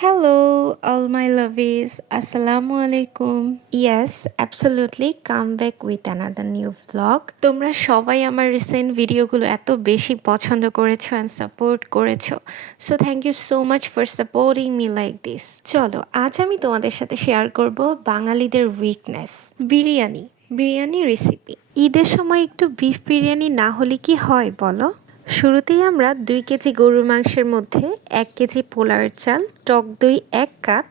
Hello, all my lovies. Assalamu alaikum. Yes, absolutely. Come back with another new vlog. তোমরা সবাই আমার recent ভিডিওগুলো এত বেশি পছন্দ করেছো and সাপোর্ট করেছো। So thank you so much for supporting me like this. চলো, আজ আমি তোমাদের সাথে শেয়ার করব বাঙালিদের উইকনেস, বিরিয়ানি রেসিপি। ঈদের সময় একটু বিফ বিরিয়ানি না হলে কি হয় বলো? শুরুতেই আমরা 2 কেজি গরুর মাংসের মধ্যে 1 কেজি পোলাওয়ের চাল, টক দই 1 কাপ,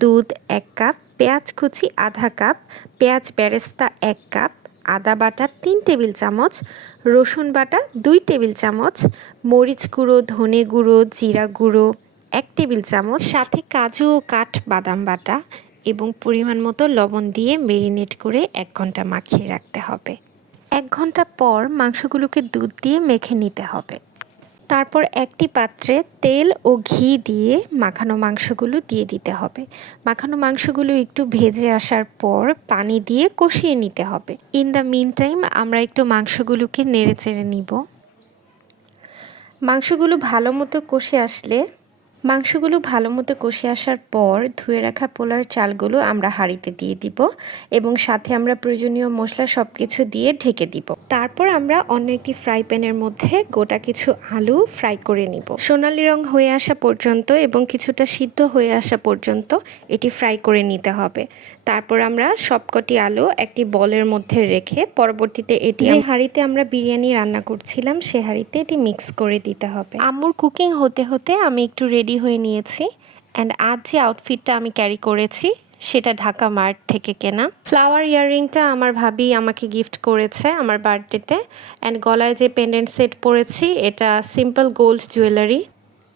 দুধ 1 কাপ, পেঁয়াজ কুচি আধা কাপ, পেঁয়াজ বেরেস্তা 1 কাপ, আদা বাটা 3 টেবিল চামচ, রসুন বাটা 2 টেবিল চামচ, মরিচ গুঁড়ো, ধনে গুঁড়ো, জিরা গুঁড়ো 1 টেবিল চামচ, সাথে কাজু ও কাঠ বাদাম বাটা এবং পরিমাণ মতো লবণ দিয়ে মেরিনেট করে 1 ঘন্টা মাখিয়ে রাখতে হবে। 1 ঘন্টা পর মাংসগুলোকে দুধ দিয়ে মেখে নিতে হবে। তারপর একটি পাত্রে তেল ও ঘি দিয়ে মাখানো মাংসগুলো দিয়ে দিতে হবে। মাখানো মাংসগুলো একটু ভেজে আসার পর পানি দিয়ে কষিয়ে নিতে হবে। ইন দ্য মিন টাইম আমরা একটু মাংসগুলোকে নেড়েচেড়ে নিব। মাংসগুলো ভালো মতো কষে আসার পর ধুয়ে রাখা পোলাওয়ের চালগুলো আমরা হাঁড়িতে দিয়ে দিব এবং সাথে আমরা প্রয়োজনীয় মশলা সব কিছু দিয়ে ঢেকে দিব। তারপর আমরা অন্য একটি ফ্রাই প্যানের মধ্যে গোটা কিছু আলু ফ্রাই করে নিব। সোনালি রং হয়ে আসা পর্যন্ত এবং কিছুটা সিদ্ধ হয়ে আসা পর্যন্ত এটি ফ্রাই করে নিতে হবে। তারপর আমরা সবকটি আলু একটি বলের মধ্যে রেখে পরবর্তীতে এটি যে হাঁড়িতে আমরা বিরিয়ানি রান্না করছিলাম সে হাঁড়িতে এটি মিক্স করে দিতে হবে। আম্মুর কুকিং হতে হতে আমি একটু রেডি হয়ে নিয়েছি অ্যান্ড আজ যে আউটফিটটা আমি ক্যারি করেছি সেটা ঢাকা মার্ট থেকে কেনা। ফ্লাওয়ার ইয়াররিংটা আমার ভাবি আমাকে গিফট করেছে আমার বার্থডেতে অ্যান্ড গলায় যে পেন্ডেন্ট সেট পরেছি এটা সিম্পল গোল্ড জুয়েলারি।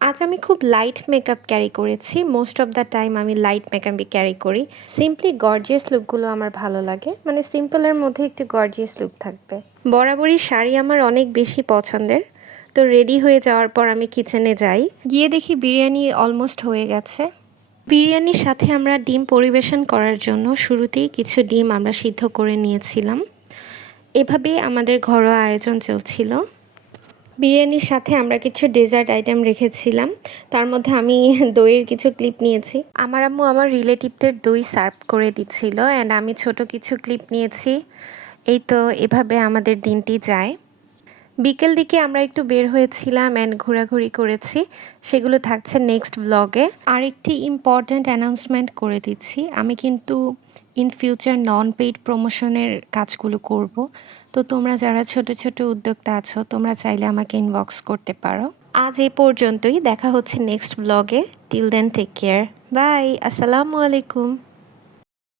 আজ আমি খুব লাইট মেকআপ ক্যারি করেছি। মোস্ট অফ দ্য টাইম আমি লাইট মেকআপই ক্যারি করি। সিম্পলি গর্জিয়াস লুকগুলো আমার ভালো লাগে, মানে সিম্পলের মধ্যে একটু গর্জিয়াস লুক থাকবে। বরাবরই শাড়ি আমার অনেক বেশি পছন্দের। তো রেডি হয়ে যাওয়ার পর আমি কিচেনে যাই, গিয়ে দেখি বিরিয়ানি অলমোস্ট হয়ে গেছে। বিরিয়ানির সাথে আমরা ডিম পরিবেশন করার জন্য শুরুতেই কিছু ডিম আমরা সিদ্ধ করে নিয়েছিলাম। এভাবেই আমাদের ঘরোয়া আয়োজন চলছিল। বিরিয়ানির সাথে আমরা কিছু ডেজার্ট আইটেম রেখেছিলাম, তার মধ্যে আমি দইয়ের কিছু ক্লিপ নিয়েছি। আমার আম্মু আমার রিলেটিভদের দই সার্ভ করে দিচ্ছিল অ্যান্ড আমি ছোট কিছু ক্লিপ নিয়েছি। এই তো এভাবে আমাদের দিনটি যায়। বিকেল দিকে আমরা একটু বের হয়েছিলাম অ্যান্ড ঘোরাঘুরি করেছি, সেগুলো থাকছে নেক্সট ব্লগে। আরেকটি ইম্পর্ট্যান্ট অ্যানাউন্সমেন্ট করে দিচ্ছি, আমি কিন্তু ইন ফিউচার নন পেইড প্রমোশনের কাজগুলো করব। তো তোমরা যারা ছোট ছোট উদ্যোক্তা আছো তোমরা চাইলে আমাকে ইনবক্স করতে পারো। আজ এই পর্যন্তই, দেখা হচ্ছে নেক্সট ব্লগে। Till then take care, bye, আসসালামু আলাইকুম।